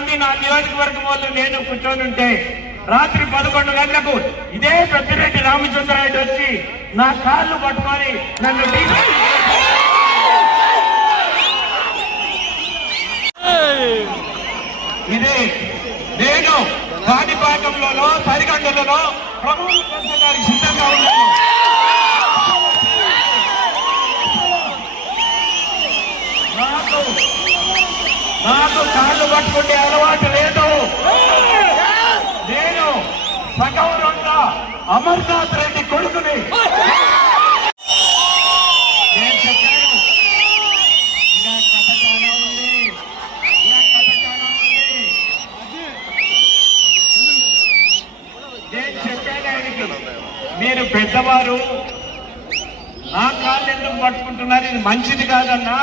మంది నా నియోజకవర్గం వాళ్ళు నేను కూర్చొని ఉంటే రాత్రి 11 గంటలకు ఇదే పెద్దిరెడ్డి రామచంద్రారెడ్డి వచ్చి నా కాళ్ళు పట్టుకొని నన్ను ఇదే నేను కాణిపాకంలోనో సరిగండలలో ప్రభుత్వం పెంచడానికి సిద్ధంగా ఉన్నాను. నాకు కాళ్ళు పట్టుకుంటే అలవాటు లేదు. నేను సగౌరవంగా అమర్నాథ్ రెడ్డి కొడుకుని. నేను చెప్పాను ఇలా కథ చాలా ఉంది, ఇలా కథ చాలా ఉంది. నేను చెప్పాను ఆయనకి, మీరు పెద్దవారు నా కాళ్ళు ఎందుకు పట్టుకుంటున్నారు, ఇది మంచిది కాదన్నా,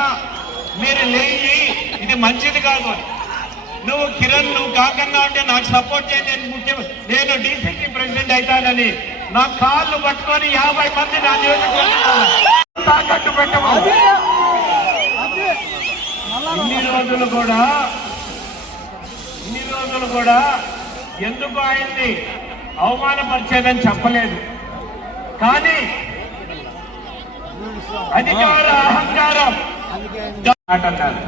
మీరు లేచి ఇది మంచిది కాదు. నువ్వు కిరణ్ నువ్వు కాకన్నా అంటే నాకు సపోర్ట్ చేయండి, నేను డీసీసీ ప్రెసిడెంట్ అవుతానని నా కాళ్ళు పట్టుకొని 50 మంది నా నియోజకవర్గం తాకట్టు పెట్టము. ఇన్ని రోజులు కూడా ఎందుకు ఆయన్ని అవమానపరిచేదని చెప్పలేదు. కానీ అధికార అహంకారం అన్నారు.